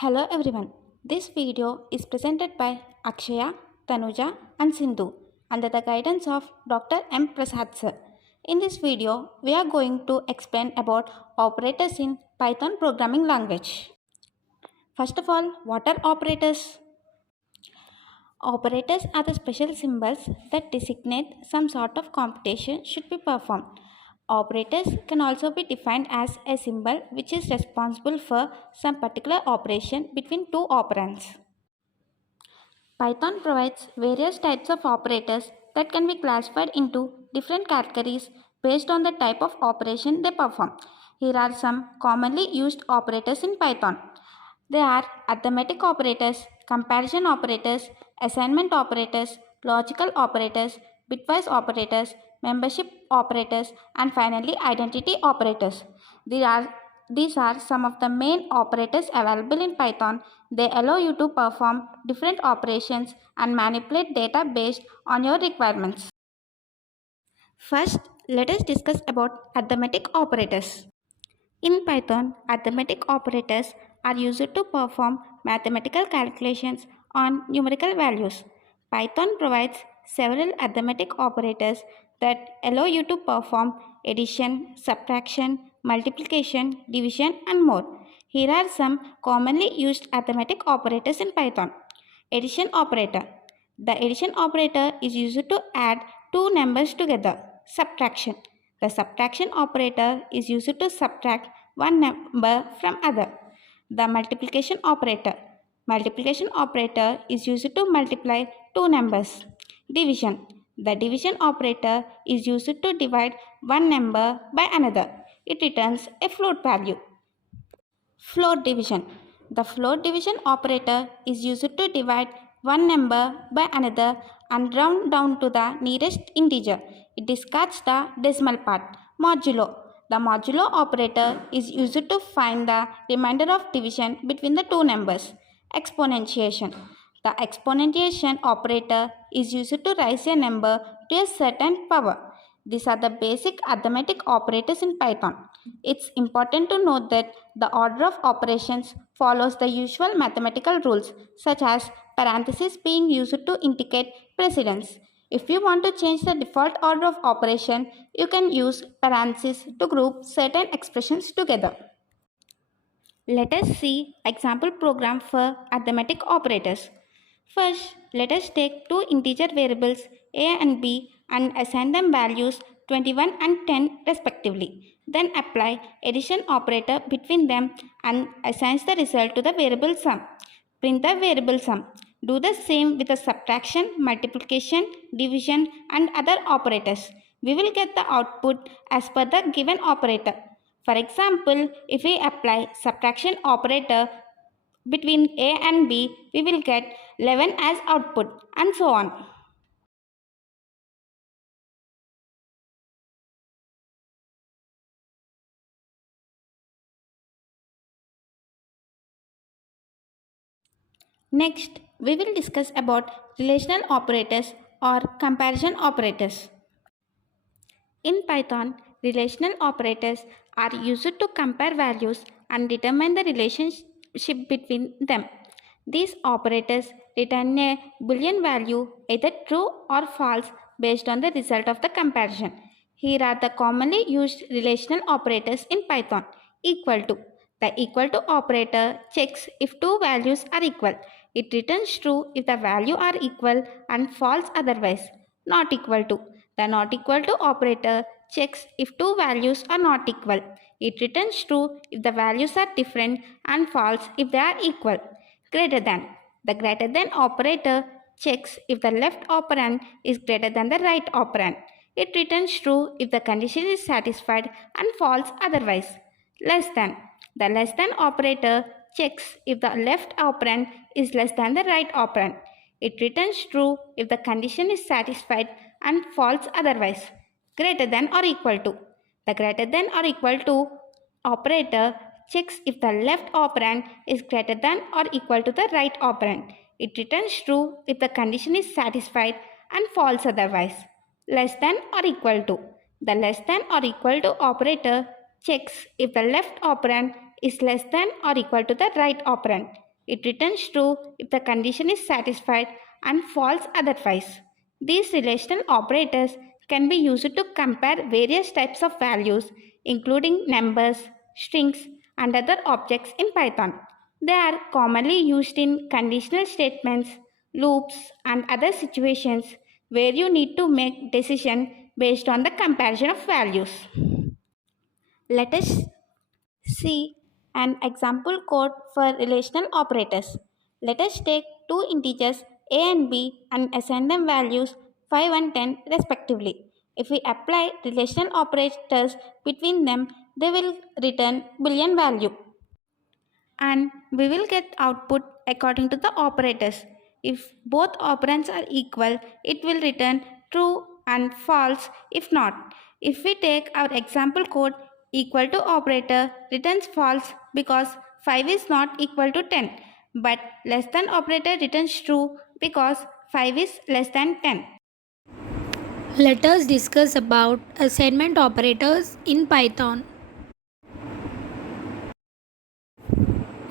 Hello everyone. This video is presented by Akshaya, Tanuja and Sindhu under the guidance of Dr. M. Prasad sir. In this video, we are going to explain about operators in Python programming language. First of all, what are operators? Operators are the special symbols that designate some sort of computation should be performed. Operators can also be defined as a symbol which is responsible for some particular operation between two operands. Python provides various types of operators that can be classified into different categories based on the type of operation they perform. Here are some commonly used operators in Python. They are arithmetic operators, comparison operators, assignment operators, logical operators, bitwise operators, membership operators, and finally identity operators. These are some of the main operators available in Python. They allow you to perform different operations and manipulate data based on your requirements. First, let us discuss about arithmetic operators. In Python, arithmetic operators are used to perform mathematical calculations on numerical values. Python provides several arithmetic operators that allow you to perform addition, subtraction, multiplication, division, and more. Here are some commonly used arithmetic operators in Python. Addition operator. The addition operator is used to add two numbers together. Subtraction. The subtraction operator is used to subtract one number from other. The multiplication operator. Multiplication operator is used to multiply two numbers. Division. The division operator is used to divide one number by another. It returns a float value. Float division. The float division operator is used to divide one number by another and round down to the nearest integer. It discards the decimal part. Modulo. The modulo operator is used to find the remainder of division between the two numbers. Exponentiation. The exponentiation operator is used to raise a number to a certain power. These are the basic arithmetic operators in Python. It's important to note that the order of operations follows the usual mathematical rules, such as parentheses being used to indicate precedence. If you want to change the default order of operation, you can use parentheses to group certain expressions together. Let us see example program for arithmetic operators. First, let us take two integer variables a and b and assign them values 21 and 10 respectively. Then apply addition operator between them and assigns the result to the variable sum. Print the variable sum. Do the same with the subtraction, multiplication, division and other operators. We will get the output as per the given operator. For example, if we apply subtraction operator between a and b, we will get 11 as output and so on. Next, we will discuss about relational operators or comparison operators. In Python, relational operators are used to compare values and determine the relationship between them. These operators return a Boolean value either true or false based on the result of the comparison. Here are the commonly used relational operators in Python. Equal to. The equal to operator checks if two values are equal. It returns true if the value are equal and false otherwise. Not equal to. The not equal to operator checks if two values are not equal. It returns true if the values are different and false if they are equal. Greater than. The greater than operator checks if the left operand is greater than the right operand. It returns true if the condition is satisfied and false otherwise. Less than. The less than operator checks if the left operand is less than the right operand. It returns true if the condition is satisfied and false otherwise. Greater than or equal to. The greater than or equal to operator checks if the left operand is greater than or equal to the right operand. It returns true if the condition is satisfied and false otherwise. Less than or equal to. The less than or equal to operator checks if the left operand is less than or equal to the right operand. It returns true if the condition is satisfied and false otherwise. These relational operators can be used to compare various types of values, including numbers, strings, and other objects in Python. They are commonly used in conditional statements, loops, and other situations where you need to make decisions based on the comparison of values. Let us see an example code for relational operators. Let us take two integers a and b and assign them values 5 and 10 respectively. If we apply relational operators between them, they will return boolean value and we will get output according to the operators. If both operands are equal, it will return true and false if not. If we take our example code, equal to operator returns false because 5 is not equal to 10, but less than operator returns true because 5 is less than 10. Let us discuss about assignment operators in Python.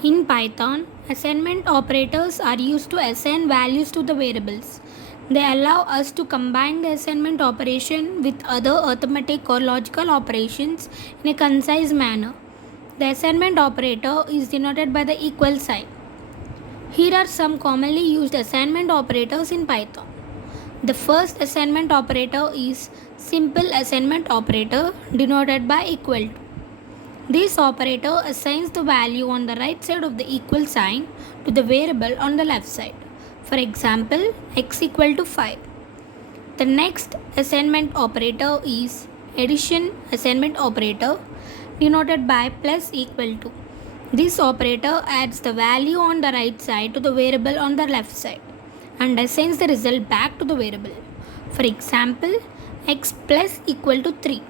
In Python, assignment operators are used to assign values to the variables. They allow us to combine the assignment operation with other arithmetic or logical operations in a concise manner. The assignment operator is denoted by the equal sign. Here are some commonly used assignment operators in Python. The first assignment operator is simple assignment operator denoted by equal to. This operator assigns the value on the right side of the equal sign to the variable on the left side. For example, x equal to 5. The next assignment operator is addition assignment operator denoted by plus equal to. This operator adds the value on the right side to the variable on the left side and assigns the result back to the variable. For example, x plus equal to 3,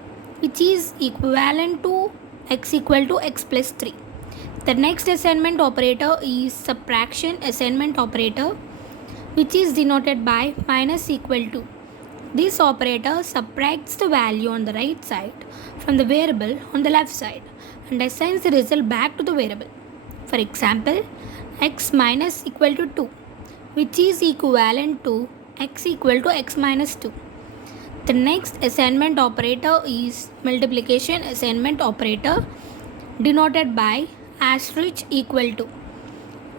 which is equivalent to x equal to x plus 3. The next assignment operator is subtraction assignment operator, which is denoted by minus equal to. This operator subtracts the value on the right side from the variable on the left side and assigns the result back to the variable. For example, x minus equal to 2, which is equivalent to x equal to x minus 2. The next assignment operator is multiplication assignment operator denoted by asterisk equal to.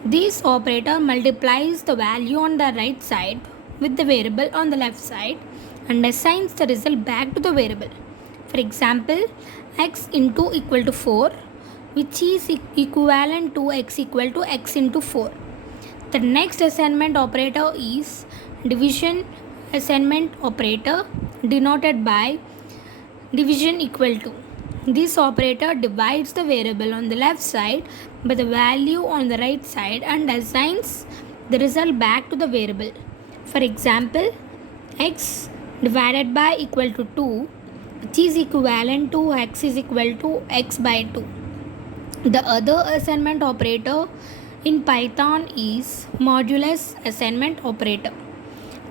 This operator multiplies the value on the right side with the variable on the left side and assigns the result back to the variable. For example, x into equal to 4, which is equivalent to x equal to x into 4. The next assignment operator is division assignment operator denoted by division equal to. This operator divides the variable on the left side by the value on the right side and assigns the result back to the variable. For example, x divided by equal to 2, which is equivalent to x is equal to x by 2. The other assignment operator in Python is modulus assignment operator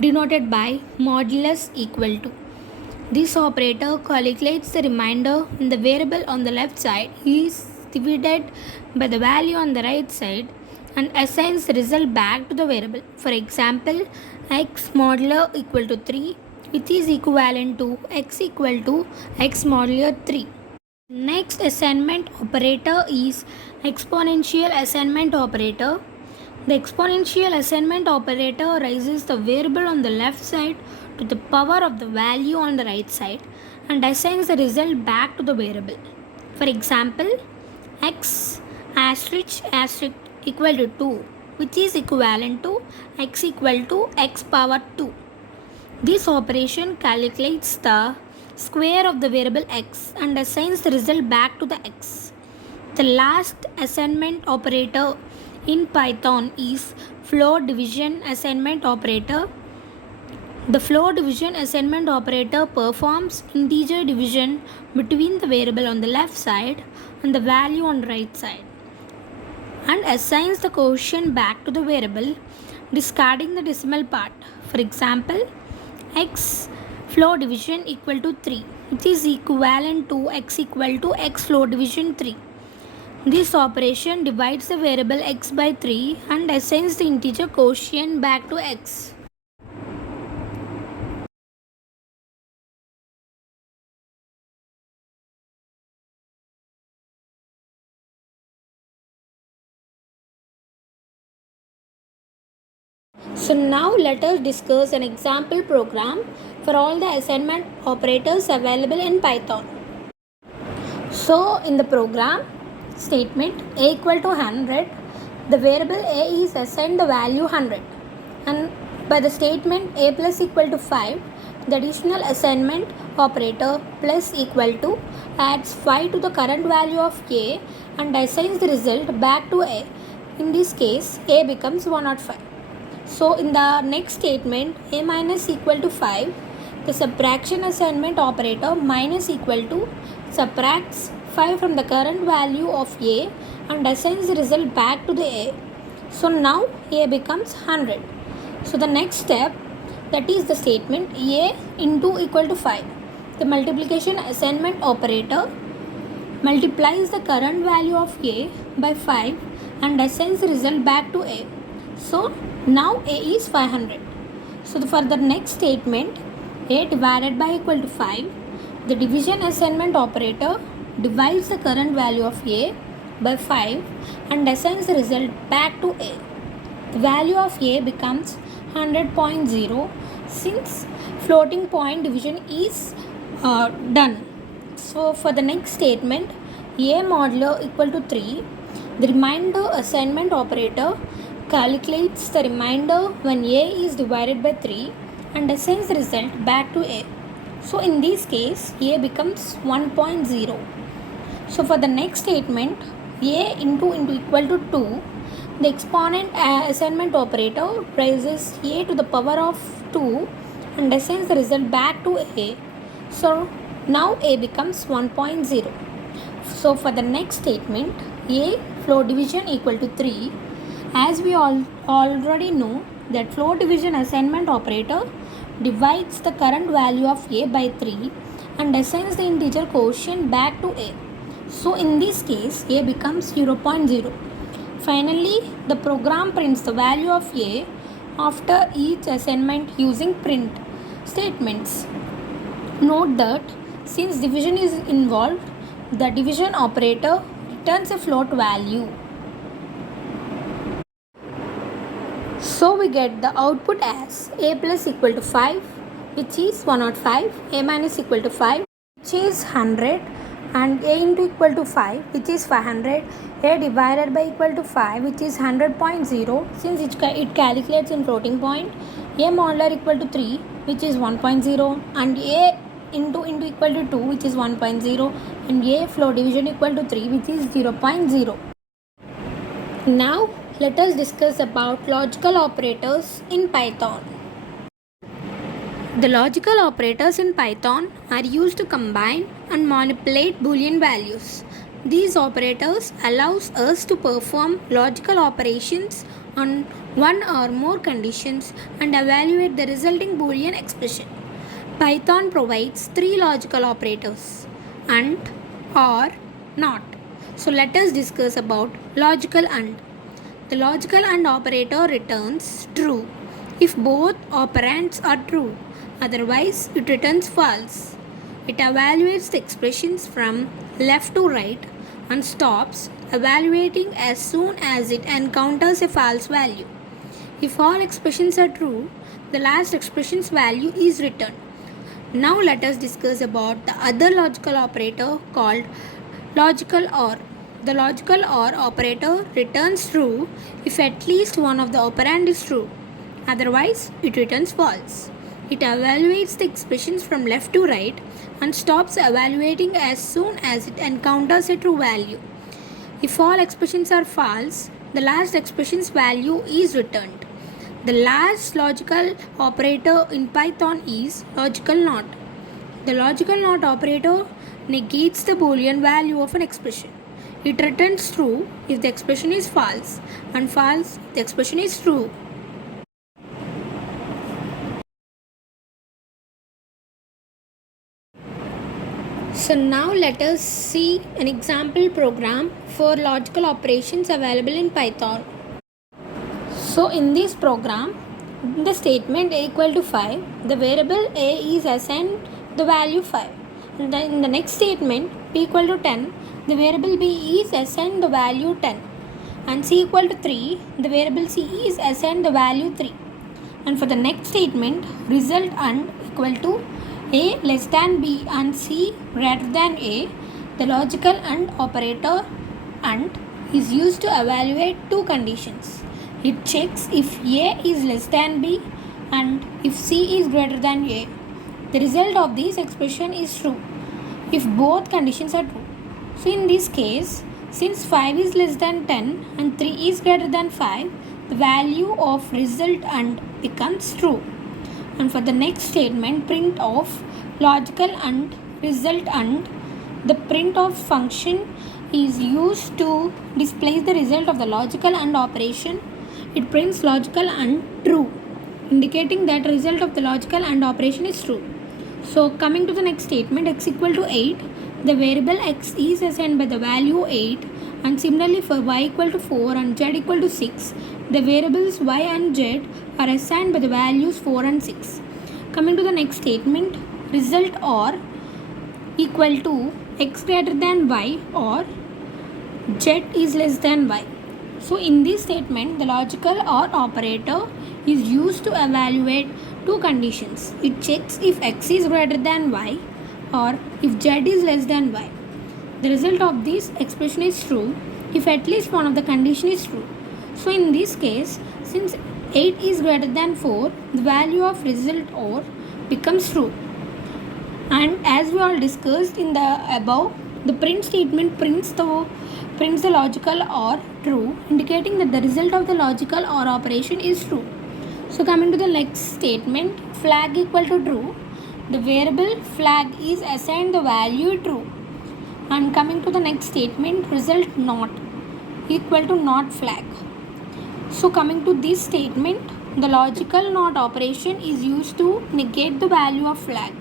denoted by modulus equal to. This operator calculates the remainder when the variable on the left side is divided by the value on the right side and assigns the result back to the variable. For example, x modulo equal to 3, which is equivalent to x equal to x modulo 3. Next assignment operator is exponential assignment operator. The exponential assignment operator raises the variable on the left side to the power of the value on the right side and assigns the result back to the variable. For example, x asterisk asterisk equal to 2, which is equivalent to x equal to x power 2. This operation calculates the square of the variable x and assigns the result back to the x. The last assignment operator in Python is floor division assignment operator. The floor division assignment operator performs integer division between the variable on the left side and the value on the right side and assigns the quotient back to the variable, discarding the decimal part. For example, x floor division equal to 3, which is equivalent to x equal to x floor division 3. This operation divides the variable x by 3 and assigns the integer quotient back to x. So now let us discuss an example program for all the assignment operators available in Python. So in the program statement a equal to 100, the variable a is assigned the value 100, and by the statement a plus equal to 5, the additional assignment operator plus equal to adds 5 to the current value of a and assigns the result back to a. In this case a becomes 105. So in the next statement a minus equal to 5, the subtraction assignment operator minus equal to subtracts 5 from the current value of a and assigns the result back to the a. So now a becomes 100. So the next step, that is the statement a into equal to 5. The multiplication assignment operator multiplies the current value of a by 5 and assigns the result back to a. So now a is 500. So for the next statement, a divided by equal to 5, the division assignment operator divides the current value of a by 5 and assigns the result back to a. The value of a becomes 100.0 since floating point division is done. So for the next statement, a modulo equal to 3, the remainder assignment operator calculates the remainder when a is divided by 3 and assigns the result back to a. So in this case a becomes 1.0. So for the next statement a into equal to 2, the exponent assignment operator raises a to the power of 2 and assigns the result back to a. So now a becomes 1.0. So for the next statement a float division equal to 3, as we already know that float division assignment operator divides the current value of a by 3 and assigns the integer quotient back to a. So in this case a becomes 0.0. Finally, the program prints the value of a after each assignment using print statements. Note that since division is involved, the division operator returns a float value. So we get the output as a plus equal to 5, which is 105, a minus equal to 5, which is 100, and a into equal to 5, which is 500, a divided by equal to 5, which is 100.0 since it calculates in floating point, a modular equal to 3, which is 1.0, and a into equal to 2, which is 1.0, and a float division equal to 3, which is 0.0. Now let us discuss about logical operators in Python. The logical operators in Python are used to combine and manipulate Boolean values. These operators allows us to perform logical operations on one or more conditions and evaluate the resulting Boolean expression. Python provides three logical operators: AND, OR, NOT. So let us discuss about logical AND. The logical AND operator returns true if both operands are true, otherwise it returns false. It evaluates the expressions from left to right and stops evaluating as soon as it encounters a false value. If all expressions are true, the last expression's value is returned. Now let us discuss about the other logical operator called logical OR. The logical OR operator returns true if at least one of the operand is true. Otherwise, it returns false. It evaluates the expressions from left to right and stops evaluating as soon as it encounters a true value. If all expressions are false, the last expression's value is returned. The last logical operator in Python is logical NOT. The logical NOT operator negates the Boolean value of an expression. It returns true if the expression is false and false if the expression is true. So now let us see an example program for logical operations available in Python. So in this program, in the statement a equal to 5, the variable a is assigned the value 5. And then in the next statement, b equal to 10, the variable b is assigned the value 10. And c equal to 3, the variable c is assigned the value 3. And for the next statement, result and equal to a less than b and c greater than a, the logical and operator and is used to evaluate two conditions. It checks if a is less than b and if c is greater than a. The result of this expression is true if both conditions are true. So in this case, since 5 is less than 10 and 3 is greater than 5, the value of result and becomes true. And for the next statement, print of logical and result and, the print of function is used to display the result of the logical and operation. It prints logical and true, indicating that result of the logical and operation is true. So coming to the next statement, x equal to 8, the variable x is assigned by the value 8, and similarly for y equal to 4 and z equal to 6, the variables y and z are assigned by the values 4 and 6. Coming to the next statement, result or equal to x greater than y or z is less than y. So in this statement, the logical or operator is used to evaluate two conditions. It checks if x is greater than y or if z is less than y. The result of this expression is true if at least one of the condition is true. So in this case, since 8 is greater than 4, the value of result or becomes true. And as we all discussed in the above, the print statement prints the logical or true, indicating that the result of the logical or operation is true. So coming to the next statement, flag equal to true, the variable flag is assigned the value true. And coming to the next statement, result not equal to not flag. So coming to this statement, the logical not operation is used to negate the value of flag.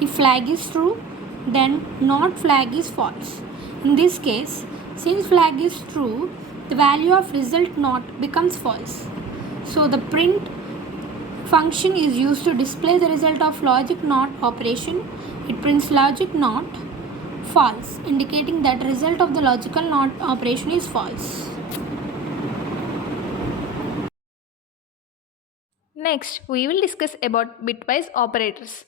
If flag is true, then not flag is false. In this case, since flag is true, the value of result not becomes false. So the print function is used to display the result of logic not operation. It prints logic not false, indicating that result of the logical not operation is false. Next, we will discuss about bitwise operators.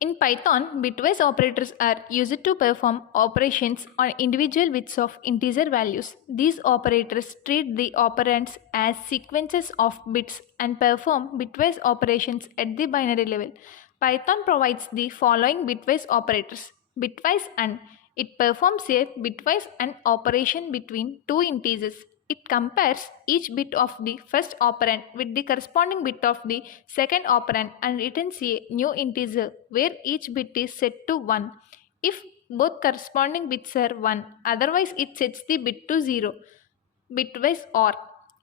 In Python, bitwise operators are used to perform operations on individual bits of integer values. These operators treat the operands as sequences of bits and perform bitwise operations at the binary level. Python provides the following bitwise operators. Bitwise AND. It performs a bitwise AND operation between two integers. It compares each bit of the first operand with the corresponding bit of the second operand and returns a new integer where each bit is set to 1. If both corresponding bits are 1, otherwise it sets the bit to 0. Bitwise OR.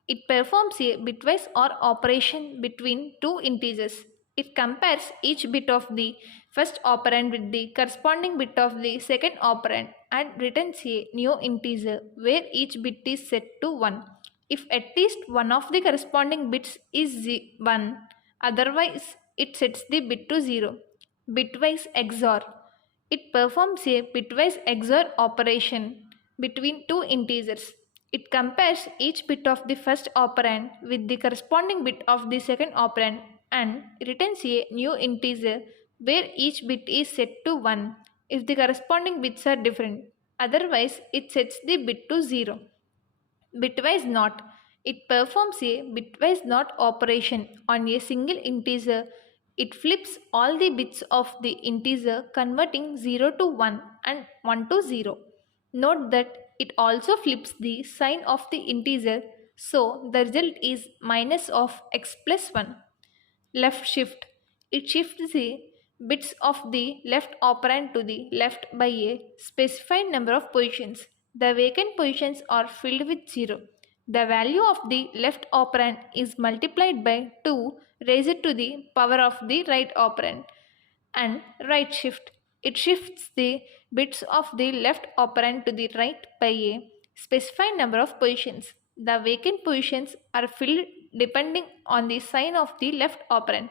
It performs a bitwise OR operation between two integers. It compares each bit of the first operand with the corresponding bit of the second operand and returns a new integer where each bit is set to 1. If at least one of the corresponding bits is 1, otherwise it sets the bit to 0. Bitwise XOR. It performs a bitwise XOR operation between two integers. It compares each bit of the first operand with the corresponding bit of the second operand and returns a new integer where each bit is set to 1 if the corresponding bits are different. Otherwise, it sets the bit to 0. Bitwise NOT. It performs a bitwise NOT operation on a single integer. It flips all the bits of the integer, converting 0 to 1 and 1 to 0. Note that it also flips the sign of the integer, so the result is minus of x plus 1. Left shift. It shifts the bits of the left operand to the left by a specified number of positions. The vacant positions are filled with 0. The value of the left operand is multiplied by 2 raised to the power of the right operand. And right shift. It shifts the bits of the left operand to the right by a specified number of positions. The vacant positions are filled depending on the sign of the left operand.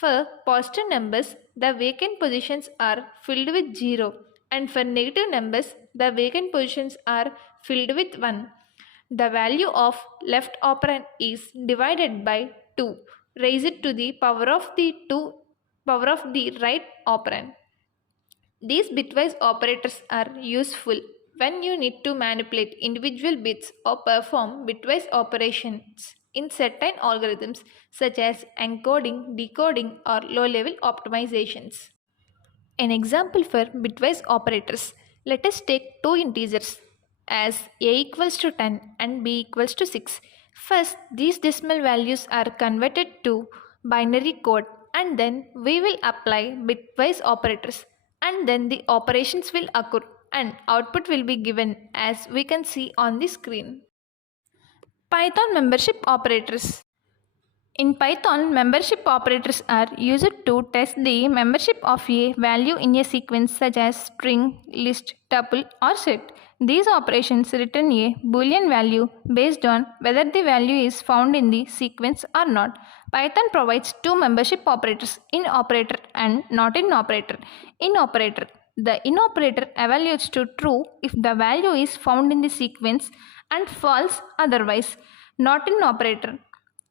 For positive numbers, the vacant positions are filled with 0, and for negative numbers, the vacant positions are filled with 1. The value of left operand is divided by 2, raised to the power of the right operand. These bitwise operators are useful when you need to manipulate individual bits or perform bitwise operations in certain algorithms such as encoding, decoding, or low-level optimizations. An example for bitwise operators. Let us take two integers as a equals to 10 and b equals to 6. First, these decimal values are converted to binary code, and then we will apply bitwise operators, and then the operations will occur and output will be given as we can see on the screen. Python membership operators. In Python, membership operators are used to test the membership of a value in a sequence such as string, list, tuple, or set. These operations return a Boolean value based on whether the value is found in the sequence or not. Python provides two membership operators, in operator and not in operator. In operator, the in operator evaluates to true if the value is found in the sequence and false otherwise. Not in operator,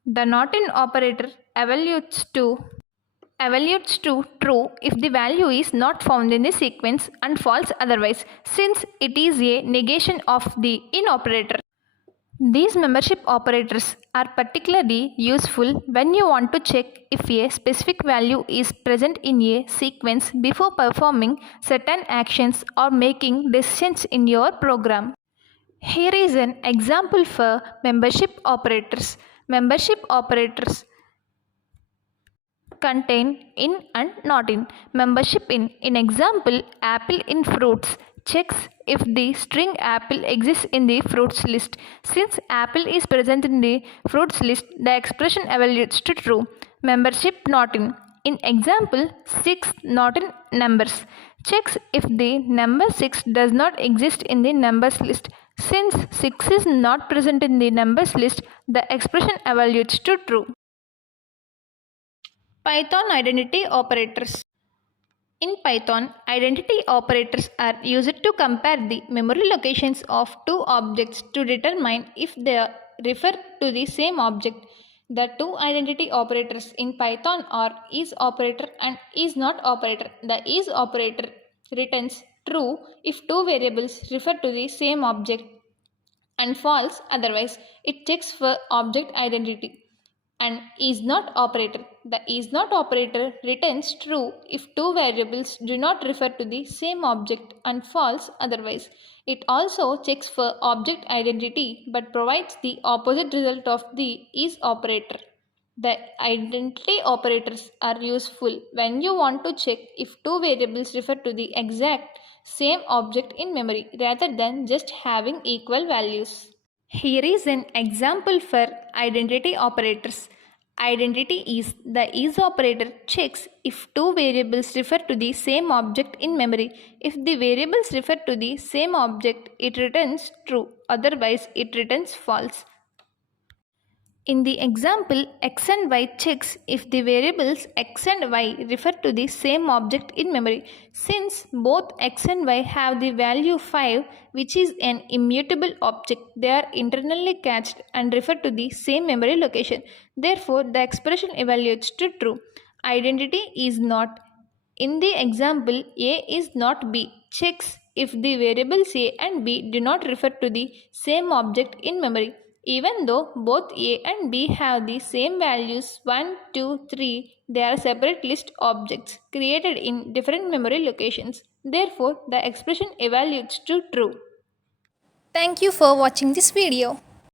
the not in operator evaluates to true if the value is not found in the sequence and false otherwise, since it is a negation of the in operator. These membership operators are particularly useful when you want to check if a specific value is present in a sequence before performing certain actions or making decisions in your program. Here is an example for membership operators. Membership operators contain in and not in. Membership in example, apple in fruits checks if the string apple exists in the fruits list. Since apple is present in the fruits list, the expression evaluates to true. Membership not in example, 6 not in numbers checks if the number 6 does not exist in the numbers list. Since 6 is not present in the numbers list, the expression evaluates to true. Python identity operators. In Python, identity operators are used to compare the memory locations of two objects to determine if they refer to the same object. The two identity operators in Python are is operator and is not operator. The is operator returns true if two variables refer to the same object and false otherwise. It checks for object identity. And is not operator. The is not operator returns true if two variables do not refer to the same object and false otherwise. It also checks for object identity but provides the opposite result of the is operator. The identity operators are useful when you want to check if two variables refer to the exact same object in memory rather than just having equal values. Here is an example for identity operators. Identity is the is operator checks if two variables refer to the same object in memory. If the variables refer to the same object, it returns true, otherwise it returns false. In the example, x and y checks if the variables x and y refer to the same object in memory. Since both x and y have the value 5, which is an immutable object, they are internally cached and refer to the same memory location. Therefore, the expression evaluates to true. Identity is not. In the example, a is not b checks if the variables a and b do not refer to the same object in memory. Even though both a and b have the same values 1, 2, 3, they are separate list objects created in different memory locations. Therefore, the expression evaluates to true. Thank you for watching this video.